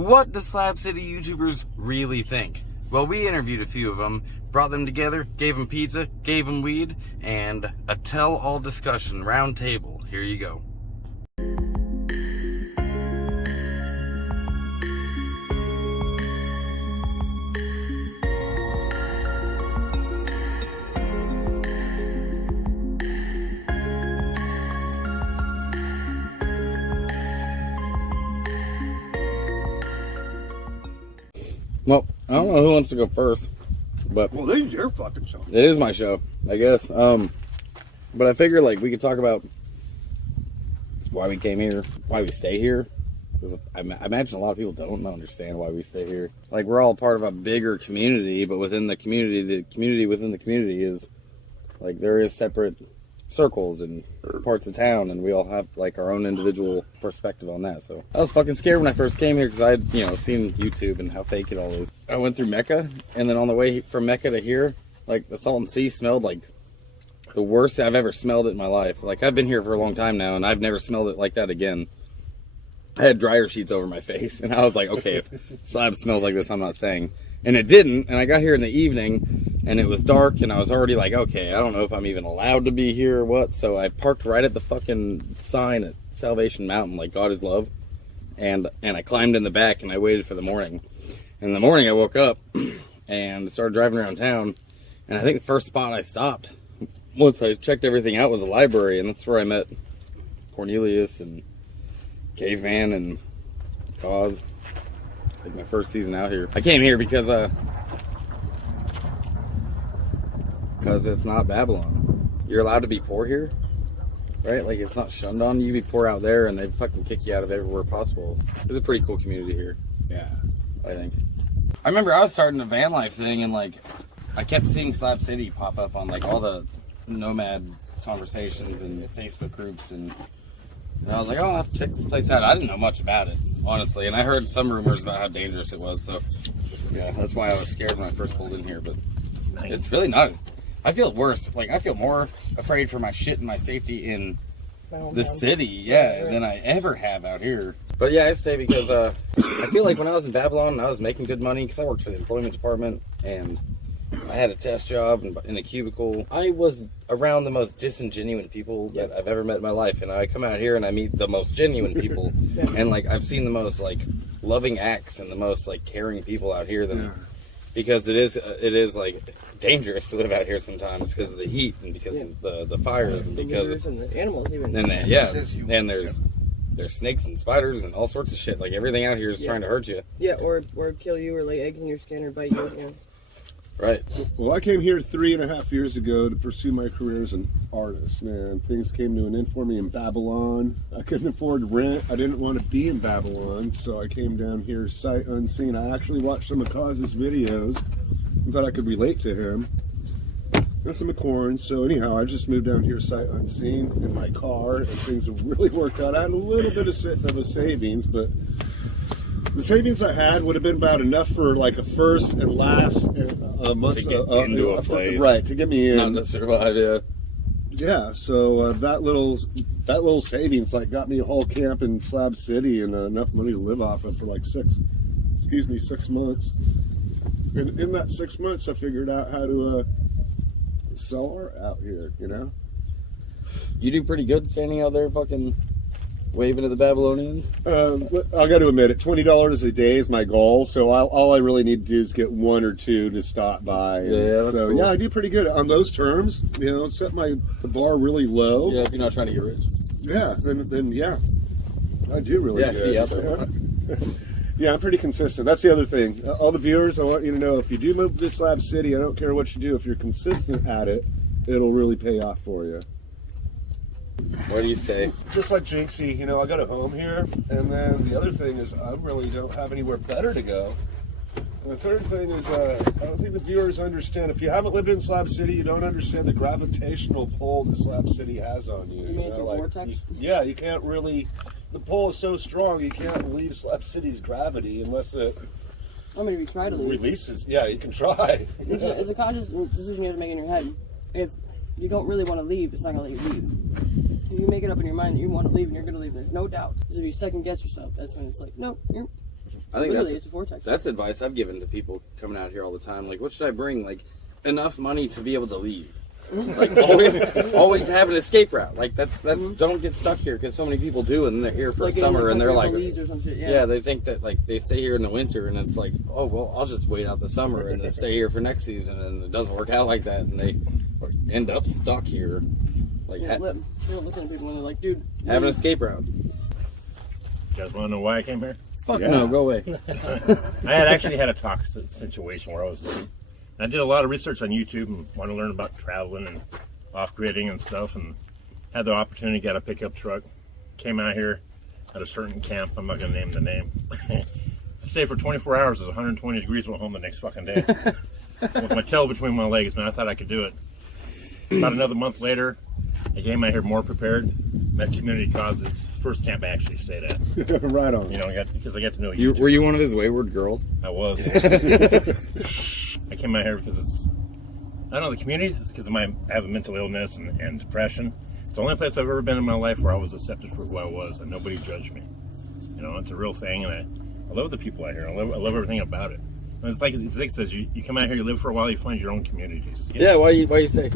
What do Slab City YouTubers really think? Well, we interviewed a few of them, brought them together, gave them pizza, gave them weed, and a tell-all discussion round table. Here you go. Well, I don't know who wants to go first, but well, this is your fucking show. It is my show, I guess. But I figured like we could talk about why we came here, why we stay here. Because I imagine a lot of people don't understand why we stay here. Like we're all part of a bigger community, but within the community within the community is like there is separate circles and parts of town, and we all have like our own individual perspective on that. So I was fucking scared when I first came here because I'd seen YouTube and how fake it all is. I went through Mecca, and then on the way from Mecca to here, like the Salton Sea smelled like the worst I've ever smelled it in my life. Like I've been here for a long time now, and I've never smelled it like that again. I had dryer sheets over my face, and I was like, okay, if Slab smells like this, I'm not staying. And it didn't, and I got here in the evening, and it was dark, and I was already like, okay, I don't know if I'm even allowed to be here or what, so I parked right at the fucking sign at Salvation Mountain, like God is love, and I climbed in the back, and I waited for the morning. In the morning, I woke up, and started driving around town, and I think the first spot I stopped, once I checked everything out, was a library, and that's where I met Cornelius, and Caveman, and Cause. Like my first season out here. I came here because it's not Babylon. You're allowed to be poor here, right? Like it's not shunned on. You can be poor out there, and they fucking kick you out of everywhere possible. It's a pretty cool community here. Yeah, I think. I remember I was starting the van life thing, and like I kept seeing Slab City pop up on like all the nomad conversations and Facebook groups, and I was like, oh, I'll have to check this place out. I didn't know much about it, honestly, and I heard some rumors about how dangerous it was, so yeah, that's why I was scared when I first pulled in here, but it's really not. I feel worse. Like, I feel more afraid for my shit and my safety in the city, than I ever have out here. But yeah, I stay because I feel like when I was in Babylon and I was making good money, because I worked for the employment department, and I had a test job in a cubicle. I was around the most disingenuous people that I've ever met in my life, and I come out here and I meet the most genuine people, and like I've seen the most like loving acts and the most like caring people out here than because it is like dangerous to live out here sometimes because of the heat and because of the fires and because of the animals even. And and there's snakes and spiders and all sorts of shit. Like everything out here is trying to hurt you. Yeah, or kill you or lay eggs in your skin or bite you. Yeah. Right. Well, I came here 3.5 years ago to pursue my career as an artist, man. Things came to an end for me in Babylon. I couldn't afford rent. I didn't want to be in Babylon, so I came down here sight unseen. I actually watched some of Kaz's videos and thought I could relate to him. And some acorns. So anyhow, I just moved down here sight unseen in my car, and things have really worked out. I had a little bit of a savings, but the savings I had would have been about enough for like a first and last month to get into a place, right? To get me in, not to survive. Yeah. So that little savings like got me a whole camp in Slab City and enough money to live off of for like 6 months. And in that 6 months, I figured out how to sell art out here. You know, you do pretty good standing out there, fucking waving to the Babylonians. I got to admit it, $20 a day is my goal. So all I really need to do is get one or two to stop by. That's cool. Yeah, I do pretty good on those terms. You know, set the bar really low. Yeah, if you're not trying to get rich. Yeah, then yeah, I do really good. Yeah, see out there. Yeah, I'm pretty consistent. That's the other thing. All the viewers, I want you to know, if you do move to Slab City, I don't care what you do. If you're consistent at it, it'll really pay off for you. Where do you stay? Just like Jinxy, you know, I got a home here, and then the other thing is I really don't have anywhere better to go. And the third thing is I don't think the viewers understand. If you haven't lived in Slab City, you don't understand the gravitational pull that Slab City has on you. You mean it's a vortex? Yeah, you can't really. The pull is so strong, you can't leave Slab City's gravity unless it. I mean, if you try to leave. Releases. Yeah, you can try. It's a conscious decision you have to make in your head. If you don't really want to leave, it's not going to let you leave. If you make it up in your mind that you want to leave and you're going to leave, there's no doubt. Because if you second guess yourself, that's when it's like, nope, I think Literally, it's a vortex. that's advice I've given to people coming out here all the time. Like, what should I bring? Like, enough money to be able to leave. Like, always have an escape route. Like, that's don't get stuck here, because so many people do, and they're here for Like a summer, and they're like, or some shit, yeah, they think that like they stay here in the winter, and it's like, oh well, I'll just wait out the summer and then stay here for next season, and it doesn't work out like that, and they end up stuck here. Like, They don't listen to people when they're like, dude, have an escape route. You guys want to know why I came here? Fuck no, go away. I had actually had a toxic situation where I was living. I did a lot of research on YouTube and wanted to learn about traveling and off-gridding and stuff, and had the opportunity to get a pickup truck. Came out here at a certain camp. I'm not going to name the name. I stayed for 24 hours. It was 120 degrees. Went home the next fucking day with my tail between my legs, man. I thought I could do it. About another month later, I came out here more prepared. Met Community Causes, first camp I actually stayed at. Right on. You know, because I got to know you. Were you one of his wayward girls? I was. I came out here because I don't know, the community, because I have a mental illness and depression. It's the only place I've ever been in my life where I was accepted for who I was and nobody judged me. You know, it's a real thing, and I love the people out here. I love everything about it. And it's like it says, you come out here, you live for a while, you find your own communities. Yeah, why you say?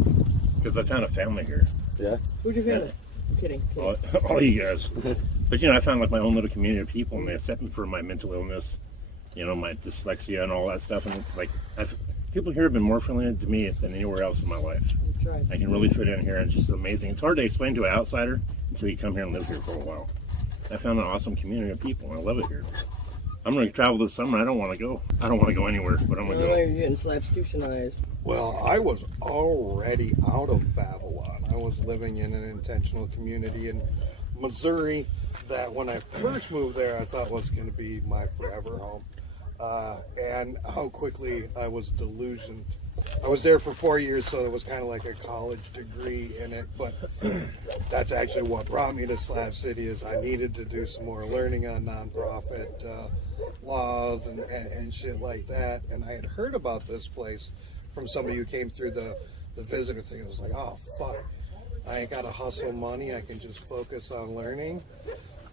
Because I found a family here. Yeah. who'd you family? I'm kidding. All you guys. But, you know, I found like my own little community of people, and they accept me for my mental illness, you know, my dyslexia and all that stuff. And it's like, people here have been more friendly to me than anywhere else in my life. I can really fit in here, and it's just amazing. It's hard to explain to an outsider until you come here and live here for a while. I found an awesome community of people, and I love it here. I'm going to travel this summer. I don't want to go. I don't want to go anywhere, but I'm going to go. You're getting slapstitutionized. Well, I was already out of Babylon. I was living in an intentional community in Missouri that when I first moved there, I thought was going to be my forever home. And how quickly I was delusioned. I was there for 4 years, so it was kind of like a college degree in it. But that's actually what brought me to Slab City, is I needed to do some more learning on nonprofit laws and shit like that. And I had heard about this place from somebody who came through the visitor thing. I was like, oh, fuck. I ain't got to hustle money. I can just focus on learning.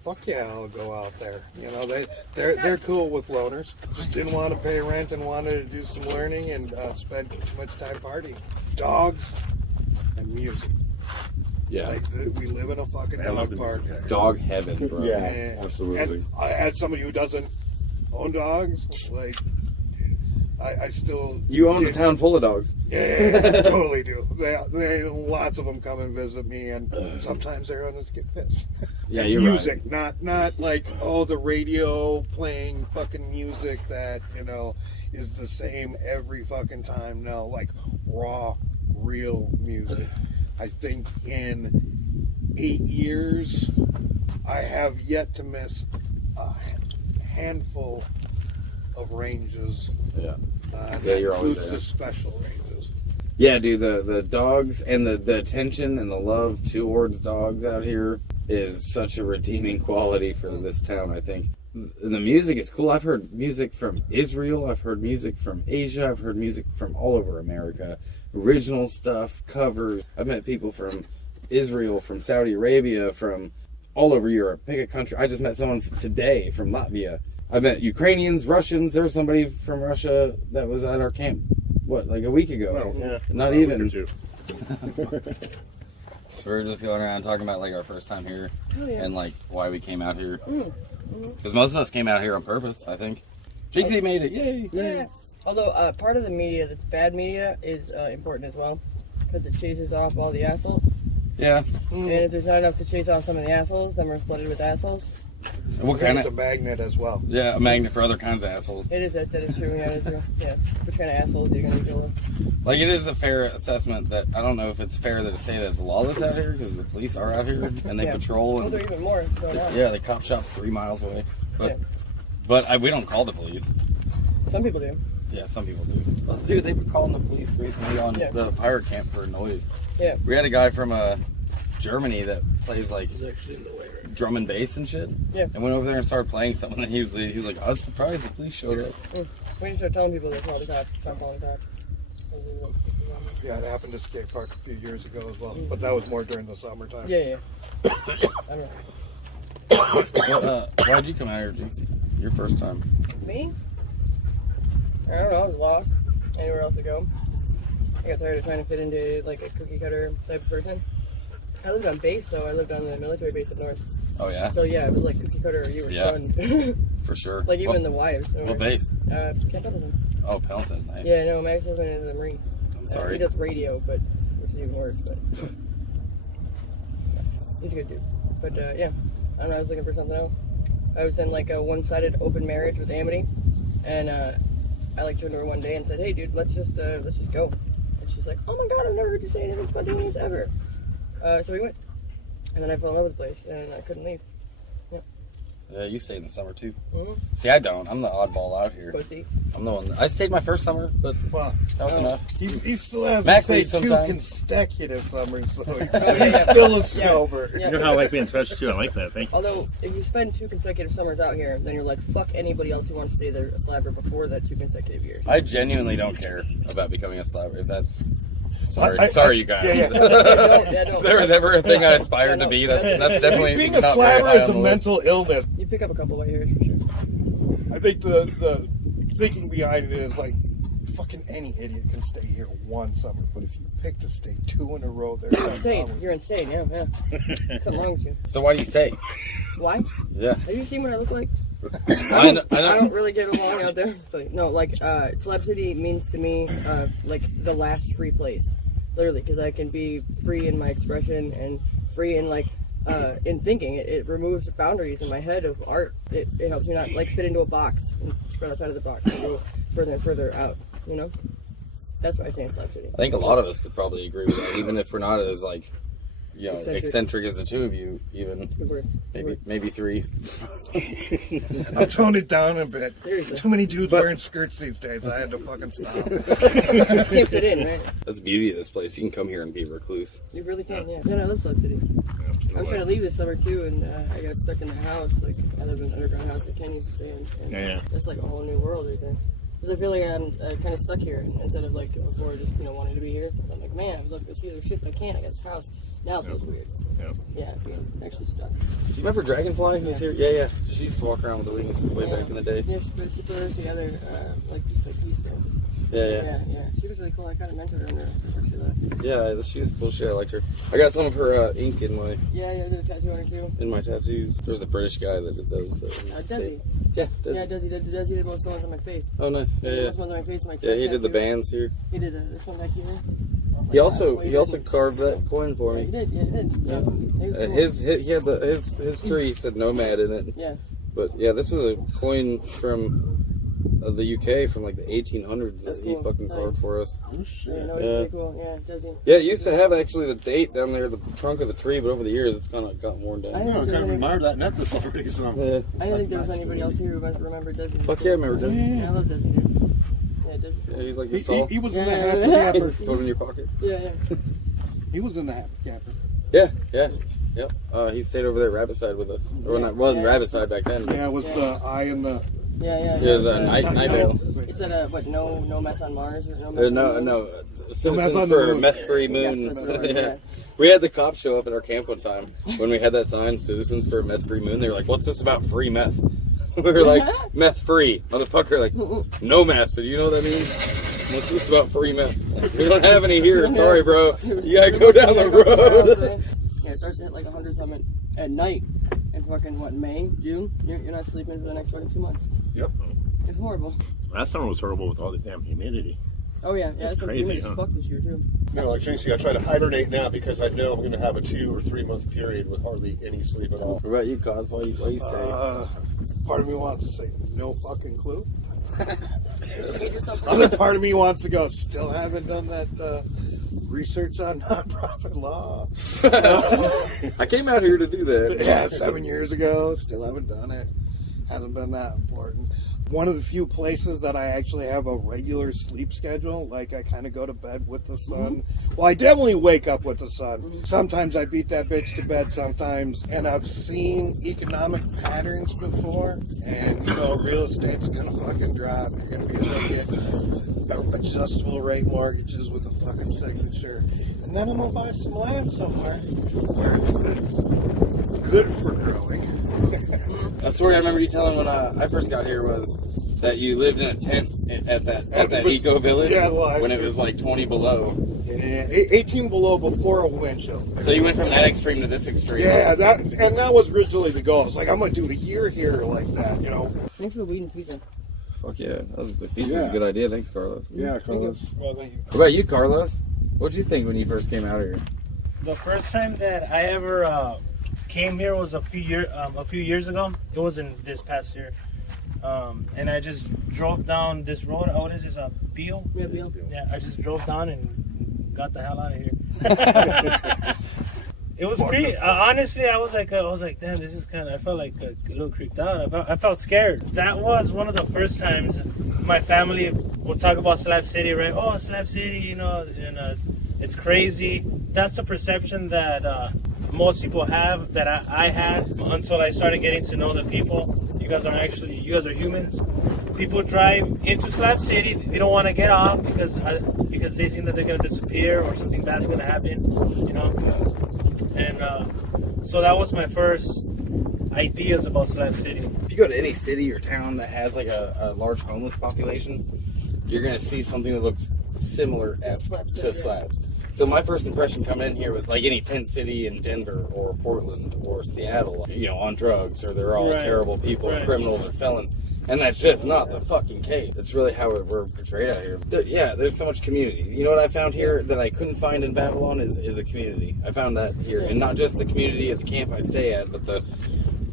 Fuck yeah, I'll go out there. You know, they're cool with loners. Just didn't want to pay rent and wanted to do some learning and spend too much time partying. Dogs and music. Yeah. Like, we live in a fucking dog park. Dog heaven, bro. Yeah, Absolutely. And as somebody who doesn't own dogs, like, I still... You own a town full of dogs. Yeah, totally do. Lots of them come and visit me, and sometimes they're gonna get pissed. Yeah, you're music, right. not like, oh, the radio playing fucking music that, you know, is the same every fucking time. No, like raw, real music. I think in 8 years, I have yet to miss a handful of ranges. Yeah. That you're always includes there. the special ranges. Yeah, dude, the dogs and the attention and the love towards dogs out here is such a redeeming quality for this town, I think. The music is cool. I've heard music from Israel. I've heard music from Asia. I've heard music from all over America. Original stuff, covers. I've met people from Israel, from Saudi Arabia, from all over Europe. Pick a country. I just met someone today from Latvia. I met Ukrainians, Russians. There was somebody from Russia that was at our camp, what, like a week ago? Well, yeah, Not a week even. or two. We're just going around talking about like our first time here and like why we came out here. Mm-hmm. Because most of us came out here on purpose, I think. Jinxie made it, yay! Yeah. Although part of the media that's bad media is important as well, because it chases off all the assholes. Yeah. And if there's not enough to chase off some of the assholes, then we're flooded with assholes. What And kind it's a of? magnet as well. Yeah, a magnet for other kinds of assholes. It is that is true. Yeah, it is true. Yeah. Which kind of assholes are you gonna deal with? Like, it is a fair assessment that I don't know if it's fair to say that it's lawless out here because the police are out here and they patrol Well, and there are even more going on. yeah, the cop shop's 3 miles away. But Yeah. but we don't call the police. Some people do. Yeah, some people do. Well, dude, they were calling the police recently on Yeah. the pirate camp for noise. Yeah. We had a guy from Germany that plays like drum and bass and shit. Yeah. And went over there and started playing something. And he was like, I was surprised the police showed up. We need to start telling people they call the cops. Stop calling the cops. Yeah, it happened at skate park a few years ago as well, but that was more during the summertime. Yeah. I don't know. Well, why'd you come out here, Jinxy? Your first time. Me? I don't know. I was lost. Anywhere else to go. I got tired of trying to fit into like a cookie cutter type of person. I lived on base though. I lived on the military base up north. Oh yeah. So yeah, it was like cookie cutter. You were fun. For sure. Like even the wives. What base? Camp Pendleton. Oh, Pendleton. Nice. Yeah, no, Max was into the Marine. I'm sorry. He does radio, but which is even worse. But he's a good dude. But yeah, I don't know. I was looking for something else. I was in like a one-sided open marriage with Amity, and I like turned to her one day and said, "Hey, dude, let's just go." And she's like, "Oh my God, I've never heard you say anything spontaneous ever." So we went, and then I fell in love with the place, and I couldn't leave. Yeah, you stayed in the summer too. Mm-hmm. See, I don't. I'm the oddball out here. Pussy. I'm the one. I stayed my first summer, but Well, that was enough. he still has Mac to say leaves 2 sometimes. consecutive summers, so he's yeah. still a snowbird. Yeah. You know how I like being touched too. I like that. Thank you. Although, if you spend 2 consecutive summers out here, then you're like, fuck anybody else who wants to stay there a slabber before that 2 consecutive years. I genuinely don't care about becoming a slabber. If that's I- sorry, you guys. yeah. If there was ever a thing I aspired to be, that's definitely Being a not very slabber high is on a the list. mental illness. You pick up a couple white hairs for sure. I think the thinking behind it is like, fucking any idiot can stay here 1 summer, but if you pick to stay 2 in a row, there's You're no insane. problem. You're insane. Yeah. Something wrong with you. So why do you stay? Why? Yeah, Have you seen what I look like? I know. I don't really get along out there. So, no, like, Slab City means to me, like, the last free place. Literally, because I can be free in my expression and free in, like, in thinking. It removes boundaries in my head of art. It helps me not, like, fit into a box and spread outside of the box and go further and further out, you know? That's why I say in Slab City. I think a lot of us could probably agree with that, even if we're not as like, you know, Eccentric. eccentric as the two of you. Even Good word. maybe 3. I'm toning it down a bit. Seriously. Too many dudes wearing skirts these days. I had to fucking stop. You can't fit in, right? That's the beauty of this place. You can come here and be recluse. You really can, yeah. Yeah, no, I love Slab City. I was trying to leave this summer too, and I got stuck in the house. Like, I live in an underground house that Ken used to stay in. And Yeah. It's like a whole new world right there. Because I feel like I'm kind of stuck here instead of like before just, you know, wanting to be here. I'm like, man, I'd love to see other shit, but I can't. I got this house. Now it feels weird. Yeah. Yeah, being actually stuck. Do you remember Dragonfly? Who was here? Yeah. She used to walk around with the wings way back in the day. Yeah, she put us together, like peace thing. Yeah. Yeah. She was really cool. I kind of mentored her before she left. Yeah, she was cool shit. I liked her. I got some of her ink in my Yeah, I did a tattoo on her too. tattoos. There was a British guy that did those. Desi. Yeah, Desi. Yeah, Desi did most of the ones on my face. Oh, nice. Yeah. Most ones on my face and my chest. Yeah, he did the tattoo. bands here. He did this one back here. He also carved that coin for Yeah, me. he did. Yeah, he did. Yeah. He was cool. He had his tree said Nomad in it. Yeah. But yeah, this was a coin from the UK from like the 1800s That's that he cool. fucking carved for us. Oh, Yeah, shit. no, he's Yeah. pretty cool. Yeah, Desi. Yeah, it used to have actually the date down there, the trunk of the tree, but over the years it's kind of gotten worn I down. know. I kind of admired that necklace already, so. Yeah. I didn't think there was anybody else here who remembered Desi. Fuck yeah, I remember Desi. Yeah, I love Desi, dude. Yeah, Desi. Yeah, he's like He, this tall. he was in the Yeah. happy camper. Put it in your pocket. Yeah. He was in the happy camper. Yeah. He stayed over there at Rabbitside with us. Or not, wasn't Yeah. Rabbitside back then. Yeah, it was the eye in the. Yeah. It was a night no. vale. It's at no meth on Mars or no meth on No, the moon? no. meth Citizens on the for moon. meth-free Yes, moon. that's what it was, yeah. We had the cops show up at our camp one time when we had that sign, Citizens for Meth-Free Moon. They were like, "What's this about free meth?" We were like, "Meth-free, motherfucker!" Like, no meth, but you know what that means? What's this about free meth? We don't have any here. Sorry, bro. You gotta go down the road. Yeah, it starts to hit like 100 something at night in fucking May, June. You're not sleeping for the next fucking 2 months. Yep. It's horrible. Last summer was horrible with all the damn humidity. Oh yeah, it's been crazy, humid as huh? fuck this year too. You know, like Jinxie, I try to hibernate now because I know I'm going to have a 2 or 3 month period with hardly any sleep at all. What about you, Cos? Why you stay? Part of me wants to say no fucking clue. You made yourself Other part of me wants to go. Still haven't done that research on nonprofit law. I came out here to do that. Yeah, 7 years ago. Still haven't done it. Hasn't been that important. One of the few places that I actually have a regular sleep schedule. Like I kind of go to bed with the sun. Well, I definitely wake up with the sun. Sometimes I beat that bitch to bed sometimes. And I've seen economic patterns before. And you know, real estate's gonna fucking drop. You're gonna be looking at adjustable rate mortgages with a fucking signature. And And then I'm gonna buy some land somewhere where it's good for growing. A story I remember you telling when I first got here was that you lived in a tent at that eco village when it was like 20 below. Yeah, 18 below before a wind chill. So you went from that extreme to this extreme. Yeah, that was originally the goal. It's like I'm gonna do a year here like that, you know. Thanks for weed and pizza. Fuck yeah, the pizza was a good idea. Thanks, Carlos. Yeah, Carlos. Well, thank you. What about you, Carlos? What'd you think when you first came out here? The first time that I ever came here was a few years ago. It wasn't this past year. And I just drove down this road. What is this? Beale? Yeah, Beale. Yeah, I just drove down and got the hell out of here. It was pretty. Honestly, I was like, damn, this is kind of. I felt like a little creeped out. I felt scared. That was one of the first times my family would talk about Slab City, right? Oh, Slab City, you know, and it's crazy. That's the perception that most people have, that I had until I started getting to know the people. You guys are humans. People drive into Slab City. They don't want to get off because they think that they're gonna disappear or something bad's gonna happen, you know. And so that was my first ideas about Slab City. If you go to any city or town that has like a large homeless population, you're gonna see something that looks similar to slabs. So my first impression coming in here was like any tent city in Denver or Portland or Seattle, you know, on drugs, or they're all terrible people, criminals or felons. And that's just not the fucking case. That's really how we're portrayed out here. Yeah, there's so much community. You know what I found here that I couldn't find in Babylon is a community. I found that here. And not just the community at the camp I stay at, but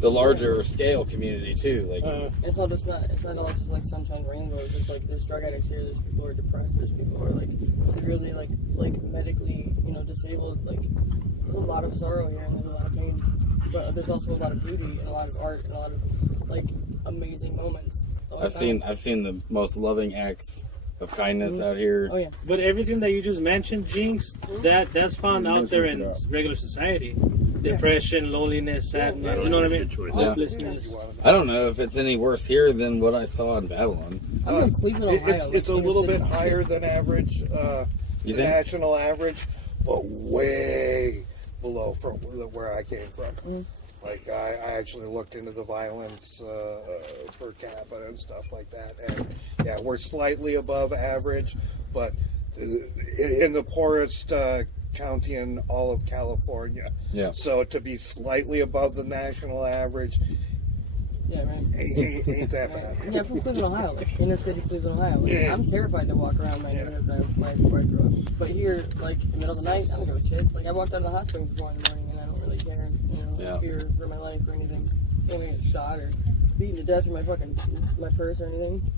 the larger scale community too. Like it's not all just like sunshine rainbows. It's like there's drug addicts here, there's people who are depressed, there's people who are like severely like medically, you know, disabled. Like there's a lot of sorrow here and there's a lot of pain. But there's also a lot of beauty and a lot of art and a lot of like amazing moments. I've seen the most loving acts of kindness out here. Oh yeah. But everything that you just mentioned, Jinx, that's found out there in regular society. Depression, loneliness, sadness, you know what I mean? Hopelessness. I don't know if it's any worse here than what I saw in Babylon. I'm from Cleveland, Ohio. It's a little bit higher than average, You think? national average, but way below from where I came from. Mm-hmm. Like I actually looked into the violence per capita and stuff like that, and yeah, we're slightly above average, but in the poorest county in all of California. Yeah. So to be slightly above the national average, Yeah, right. ain't that bad. Yeah, I'm from Cleveland, Ohio, like inner city Cleveland, Ohio. Like, Yeah. I'm terrified to walk around my neighborhood where I grew up. But here, like in the middle of the night, I don't give a shit. Like I walked out of the hot springs before in the morning, and I don't really care. You know, fear for my life or anything. I don't get shot or beaten to death for my purse or anything.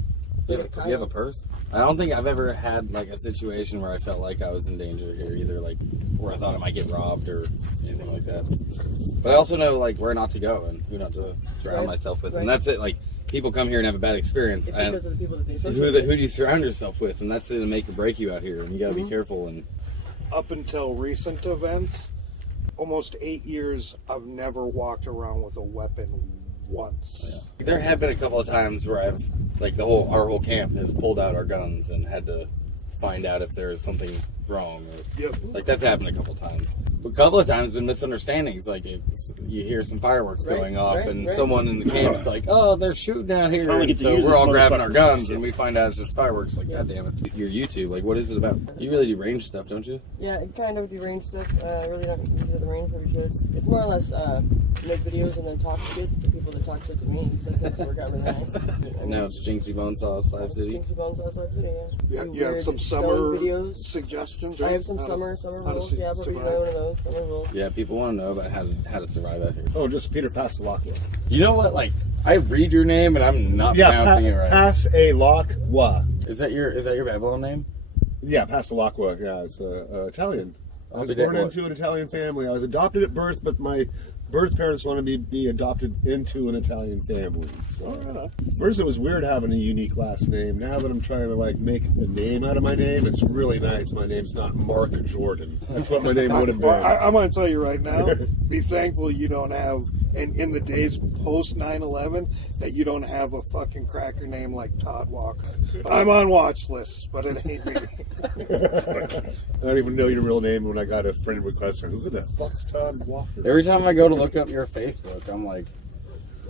You have a purse? I don't think I've ever had like a situation where I felt like I was in danger here, either like where I thought I might get robbed or anything like that. But I also know like where not to go and who not to surround myself with, and that's it. Like people come here and have a bad experience, It's and because of the people that they who do you surround yourself with, and that's going to make or break you out here, and you got to be careful. And Up until recent events, almost 8 years, I've never walked around with a weapon once. there have been a couple of times where I've like our whole camp has pulled out our guns and had to find out if there's something wrong. Or, Yep. like that's happened a couple of times. A couple of times been misunderstandings. Like you hear some fireworks going off, and someone in the camp's like, "Oh, they're shooting out here," Finally and get to so use we're this all grabbing our motherfucking guns, shit. and we find out it's just fireworks. Like, God damn it! Your YouTube, like, what is it about? You really do range stuff, don't you? Yeah, it kind of do range stuff. I really don't use it at the range, but we should. It's more or less make videos and then talk shit to people that talk shit to me. That seems to work out really nice. I mean, Now it's Jinxy Bonesaw, Slab City. Jinxy Bonesaw, Slab City, yeah. You have Weird some stone summer videos. suggestions? I have some How to- summer how to rules. Yeah, I'll probably try one of those. Summer rules. Yeah, people want to know about how to survive out here. Oh, just Peter Pastelacqua. You know what? Like, I read your name and I'm not pronouncing it right. Pastelacqua. Is that your Babylon name? Yeah, Pastelacqua. Yeah, it's Italian. I was Did that born what? into an Italian family. I was adopted at birth, but my birth parents wanted me to be adopted into an Italian family. So first, it was weird having a unique last name. Now that I'm trying to like make a name out of my name, it's really nice. My name's not Mark Jordan. That's what my name would have been. I'm going to tell you right now, be thankful you don't have and in the days post 9/11 that you don't have a fucking cracker name like Todd Walker. I'm on watch lists, but it ain't me. I don't even know your real name when I got a friend request. Who the fuck's Todd Walker? Every time I go to look up your Facebook, I'm like,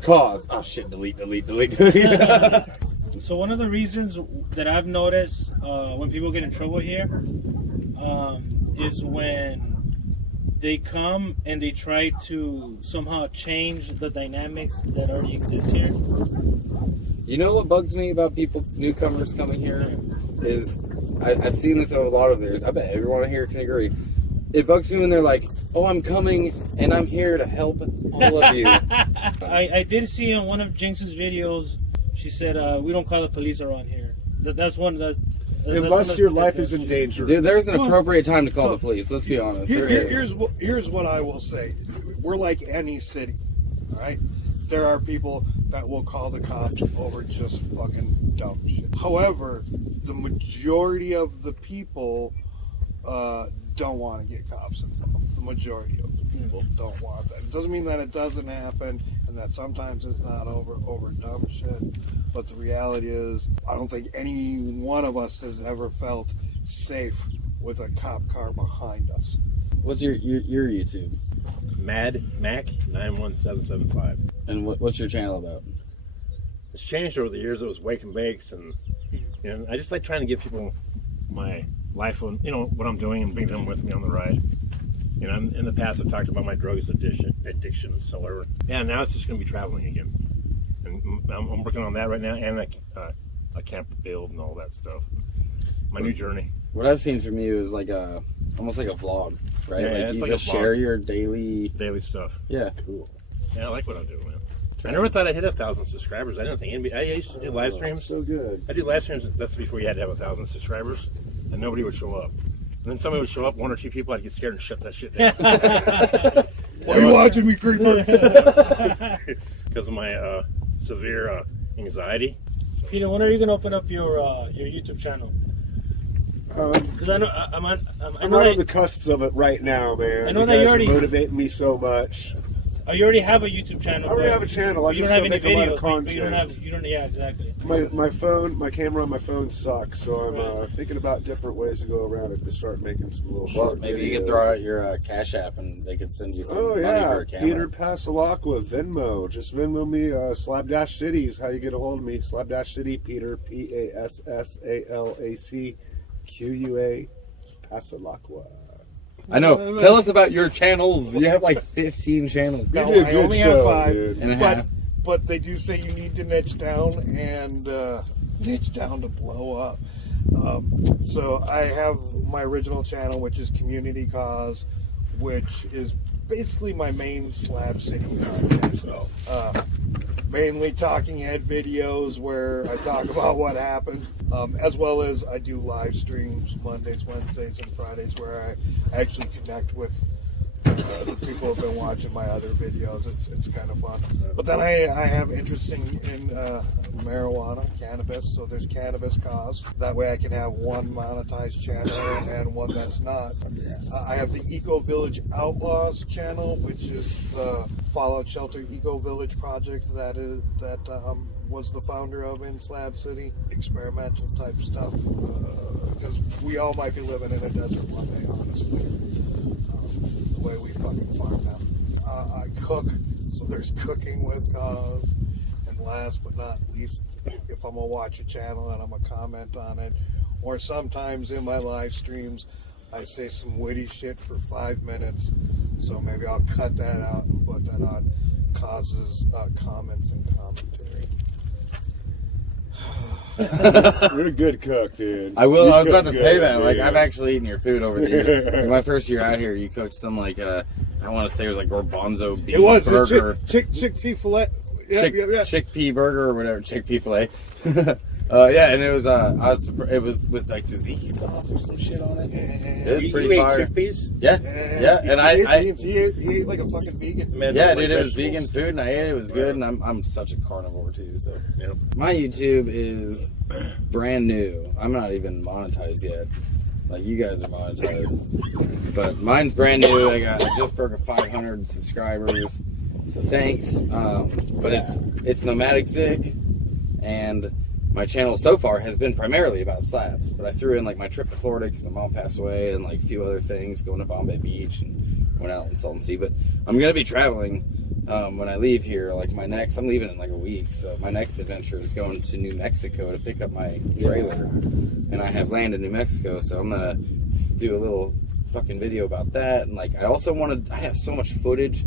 cause. Oh shit, delete. So one of the reasons that I've noticed when people get in trouble here is when they come and they try to somehow change the dynamics that already exist here. You know what bugs me about people, newcomers coming here, is I've seen this over a lot of theirs. I bet everyone here can agree. It bugs me when they're like, "Oh, I'm coming and I'm here to help all of you." I did see on one of Jinx's videos, she said, "We don't call the police around here." That's one of the. Unless your life is in danger. Dude, there's an appropriate time to call the police. Let's be honest. Here's what I will say. We're like any city, all right? There are people that will call the cops over just fucking dumb shit. However, the majority of the people don't want to get cops involved. The majority of the people don't want that. It doesn't mean that it doesn't happen and that sometimes it's not over dumb shit. But the reality is, I don't think any one of us has ever felt safe with a cop car behind us. What's your YouTube? Mad Mac 91775. And what's your channel about? It's changed over the years. It was Wake and Bakes, and I just like trying to give people my life, what I'm doing, and bring them with me on the ride. In the past I've talked about my drugs addiction, so now it's just going to be traveling again. And I'm working on that right now, and a camper build and all that stuff. My new journey. What I've seen from you is like almost like a vlog, right? Yeah, like it's you like just a vlog. share your daily stuff. Yeah, cool. Yeah, I like what I'm doing, man. I never thought I'd hit 1,000 subscribers. I didn't think anybody. I used to do live streams. So good. I do live streams. That's before you had to have 1,000 subscribers, and nobody would show up. And then somebody would show up, one or two people. I'd get scared and shut that shit down. Why are you watching me, creeper? Because of my severe anxiety. Peter, when are you gonna open up your YouTube channel? Because I know I'm right on the cusps of it right now, man. I know you that you guys already are motivating me so much. Oh, you already have a YouTube channel. I already have a channel. I you just don't have don't any make a lot videos. of content. But you don't. Yeah, exactly. My phone, my camera on my phone sucks, so I'm thinking about different ways to go around it to start making some little Well, short maybe videos. you could throw out your Cash App and they could send you some money for a camera. Peter Passalacqua, Venmo. Just Venmo me, Slab-City is how you get a hold of me. Slab-City, Peter, Passalacqua, Passalacqua. I know. Tell us about your channels. You have like 15 channels. You No, do a I good only show, have 5. dude. And a half. But they do say you need to niche down and niche down to blow up. So I have my original channel, which is Community Cause, which is basically my main Slab City content. Mainly talking head videos where I talk about what happened, as well as I do live streams Mondays, Wednesdays, and Fridays where I actually connect with the people who have been watching my other videos. It's kind of fun. But then I have interest in marijuana, cannabis, so there's Cannabis Cause. That way I can have one monetized channel and one that's not. I have the Eco Village Outlaws channel, which is the Fallout Shelter Eco Village project that was the founder of in Slab City. Experimental type stuff, because we all might be living in a desert one day, honestly. The way we fucking farm now. I cook, so there's cooking with Cause. And last but not least, if I'm gonna watch a channel and I'm gonna comment on it, or sometimes in my live streams, I say some witty shit for 5 minutes, so maybe I'll cut that out and put that on Cause's comments and commentary. You're a good cook, dude. I was about to cook say good, that. Like, dude. I've actually eaten your food over the years. Like, my first year out here, you cooked some, like, I want to say it was like garbanzo beef It was burger. chickpea fillet. Yeah. Chickpea burger or whatever, chickpea fillet. Yeah, and it was it was with like tzatziki sauce or some shit on it. It was pretty you fire. ate chickpeas? Yeah, and He ate like a fucking vegan. Man, yeah, don't dude, like it was vegetables. vegan food, and I ate it. It was good, and I'm such a carnivore too. So Yep. my YouTube is brand new. I'm not even monetized yet. Like you guys are monetized, but mine's brand new. I just broke 500 subscribers. So thanks. But it's Nomadic Zig, and my channel so far has been primarily about slabs. But I threw in like my trip to Florida because my mom passed away, and like a few other things, going to Bombay Beach and went out in Salton Sea. But I'm gonna be traveling when I leave here. Like I'm leaving in like a week, so my next adventure is going to New Mexico to pick up my trailer, and I have land in New Mexico, so I'm gonna do a little fucking video about that. And like I have so much footage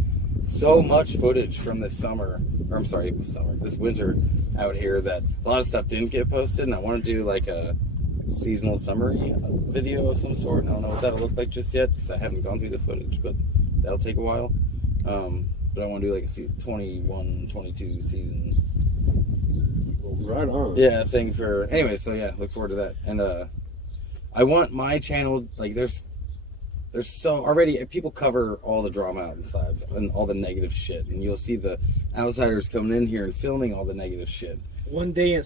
from this this winter out here that a lot of stuff didn't get posted, and I want to do like a seasonal summary video of some sort. And I don't know what that'll look like just yet because I haven't gone through the footage, but that'll take a while. But I want to do like a 21, 22 season. Right on. Yeah, thing for anyway. So yeah, look forward to that. And I want my channel, like there's so already people cover all the drama out in Slabs and all the negative shit, and you'll see the outsiders coming in here and filming all the negative shit. One day in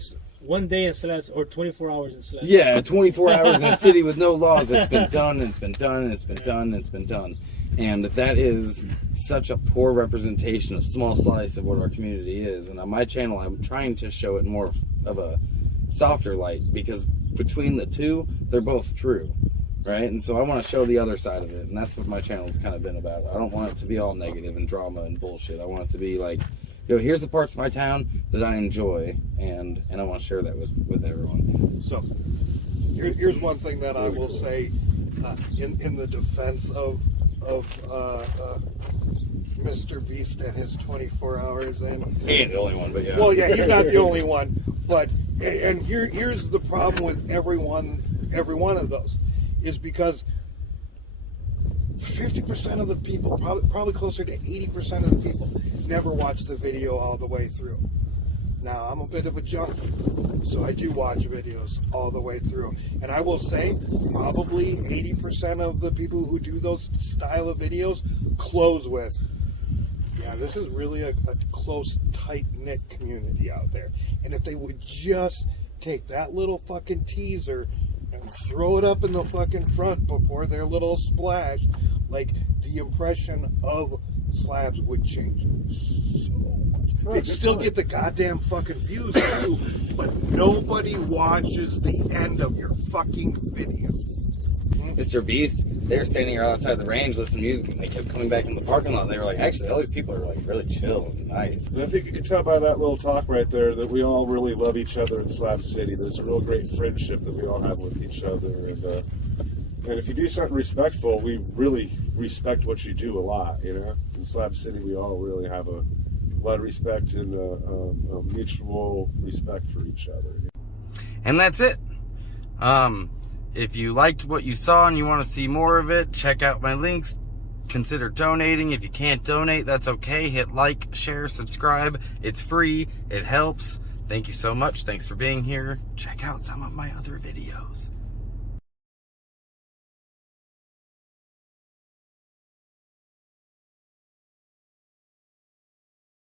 Slabs, or 24 hours in Slabs. Yeah, 24 hours in a city with no laws. It's been done, and it's been done, and it's been done, and it's been done. And that is such a poor representation, a small slice of what our community is. And on my channel, I'm trying to show it more of a softer light, because between the two, they're both true. Right? And so I want to show the other side of it, and that's what my channel's kind of been about. I don't want it to be all negative and drama and bullshit. I want it to be like, here's the parts of my town that I enjoy, and I want to share that with everyone. So, here's one thing that I will say in the defense of Mr. Beast and his 24 hours. And He ain't the only one, but yeah. Well, yeah, he's not the only one. But and here's the problem with every one of those. Is because 50% of the people, probably closer to 80% of the people, never watch the video all the way through. Now, I'm a bit of a junkie, so I do watch videos all the way through. And I will say, probably 80% of the people who do those style of videos close with, yeah, this is really a close, tight-knit community out there. And if they would just take that little fucking teaser and throw it up in the fucking front before their little splash, like, the impression of Slabs would change so much. They'd still get the goddamn fucking views too, but nobody watches the end of your fucking video. Mr. Beast, they were standing here outside the range listening to music, and they kept coming back in the parking lot, and they were like, actually, all these people are like really chill and nice. And I think you can tell by that little talk right there that we all really love each other in Slab City. There's a real great friendship that we all have with each other, and if you do something respectful, we really respect what you do a lot, you know? In Slab City, we all really have a lot of respect and a mutual respect for each other. And that's it. If you liked what you saw and you want to see more of it, check out my links. Consider donating. If you can't donate, that's okay. Hit like, share, subscribe. It's free. It helps. Thank you so much. Thanks for being here. Check out some of my other videos.